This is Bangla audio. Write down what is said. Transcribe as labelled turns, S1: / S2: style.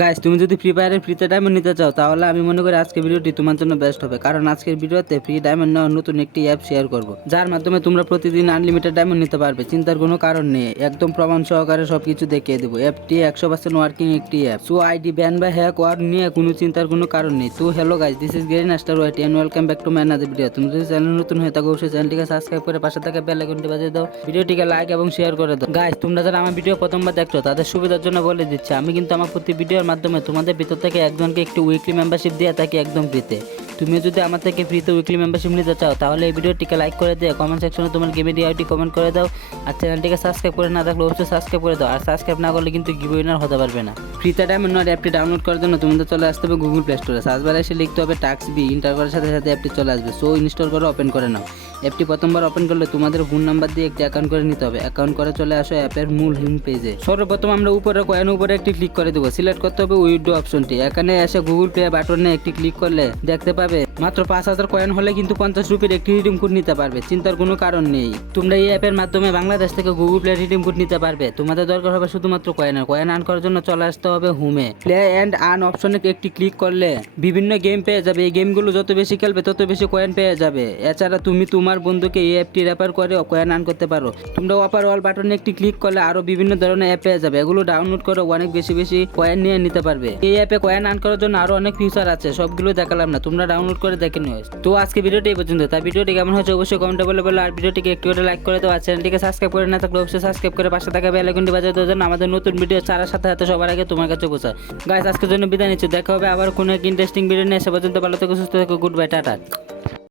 S1: গাইস তুমি যদি ফ্রি ফায়ারের ফ্রিতে ডায়মন্ড নিতে চাও, তাহলে আমি মনে করি আজকের ভিডিওটি তোমার জন্য বেস্ট হবে। কারণ আজকের ভিডিওতে ফ্রি ডায়মন্ড নেওয়ার নতুন একটি অ্যাপ শেয়ার করব, যার মাধ্যমে তোমরা প্রতিদিন আনলিমিটেড ডায়মন্ড নিতে পারবে। চিন্তার কোনো কারণ নেই, একদম প্রমাণ সহকারে সবকিছু দেখিয়ে দেবো। অ্যাপটি একশো পার্সেন্ট ওয়ার্কিং একটি অ্যাপ সো আইডি ব্যান বা হ্যাক ওয়ার নিয়ে কোনো চিন্তার কোনো কারণ নেই। তো hello guys this is Gerin Aster YT and welcome back to another video তুমি যদি চ্যানেল নতুন হয়ে থাকো, অবশ্যই চ্যানেলটিকে সাবস্ক্রাইব করে পাশে থাকা বেল আইকনটি বাজিয়ে দাও। ভিডিওটিকে লাইক এবং শেয়ার করে দাও। গাইস তোমরা যারা আমার ভিডিও প্রথমবার দেখছ, তাদের সুবিধার জন্য বলে দিচ্ছি, আমি কিন্তু আমার প্রতি ভিডিওর মাধ্যমে তোমাদের ভিতর থেকে একজনকে একটি উইকলি মেম্বারশিপ দিয়ে থাকি একদম ফ্রিতে তুমি যদি আমার থেকে ফ্রিতে উইকলি মেম্বারশিপ নিতে চাও, তাহলে এই ভিডিওটিকে লাইক করে দিয়ে কমেন্ট সেকশনে তোমার গেমের আইডি কমেন্ট করে দাও। আর চ্যানেলটিকে সাবস্ক্রাইব করে না থাকলে অবশ্যই সাবস্ক্রাইব করে দাও। আর সাবস্ক্রাইব না করলে কিন্তু গিভ উইনার হতে পারবে না। ফ্রিতে ডায়মন্ড নট অ্যাপটি ডাউনলোড করার জন্য তোমাদের চলে আসতে হবে গুগল প্লে স্টোরে সার্চবারে এসে লিখতে হবে টাক্স বি ইন্টার করার সাথে সাথে অ্যাপটি চলে আসবে। সো ইনস্টল করে ওপেন করে নাও। অ্যাপটি প্রথমবার ওপেন করলে তোমাদের ফোন নাম্বার দিয়ে একটি অ্যাকাউন্ট করে নিতে হবে। অ্যাকাউন্ট করে চলে আসো অ্যাপের মূল হোম পেজে সর্বপ্রথম আমরা উপরে কয়েন উপরে একটি ক্লিক করে দেবো। সিলেক্ট করতে হবে উইডো অপশনটি এখানে এসে গুগল পে বাটনে একটি ক্লিক করলে দেখতে পাবে, মাত্র পাঁচ হাজার কয়েন হলে কিন্তু পঞ্চাশ রুপির একটি রিডিম কোড নিতে পারবে। চিন্তার কোনো কারণ নেই। তোমরা এই অ্যাপের মাধ্যমে বাংলাদেশ থেকে গুগল প্লে রিডিম কোড নিতে পারবে। তোমাদের দরকার হবে শুধুমাত্র কয়েনের কয়েন আর্ন করার জন্য চলে আসতে হবে হোমে প্লে অ্যান্ড আর্ন অপশনে একটি ক্লিক করলে বিভিন্ন গেম পেয়ে যাবে। এই গেমগুলো যত বেশি খেলবে, তত বেশি কয়েন পেয়ে যাবে। এছাড়া তুমি তোমার বন্ধুকে এই অ্যাপটি রেফার করে কয়েন আর্ন করতে পারো। তোমরা অপার অল বাটনে একটি ক্লিক করলে আরও বিভিন্ন ধরনের অ্যাপ পেয়ে যাবে। এগুলো ডাউনলোড করে অনেক বেশি বেশি কয়েন নিয়ে নিতে পারবে। এই অ্যাপে কয়েন আর্ন করার জন্য আরও অনেক ফিচার আছে, সবগুলো দেখালাম না, তোমরা ডাউনলোড করে দেখে নিও। তো আজকে ভিডিওটি এই পর্যন্ত। তাই ভিডিওটি কেমন হয়েছে অবশ্যই কমেন্টে বলে বলে, আর ভিডিওটিকে একটু করে লাইক করে দাও, আর চ্যানেলটিকে সাবস্ক্রাইব করে না থাকলে অবশ্যই সাবস্ক্রাইব করে পাশে থাকা বেল আইকনটি বাজিয়ে দেওয়ার জন্য আমাদের নতুন ভিডিও ছাড়ার সাথে সাথে সবার আগে তোমার কাছে পৌঁছায় গাইস আজকের জন্য বিদায় নিচ্ছি। দেখা হবে আবার কোনো এক ইন্টারেস্টিং ভিডিও নিয়ে। সে পর্যন্ত ভালো থেকো, সুস্থ থেকো গুড বাই টাটা।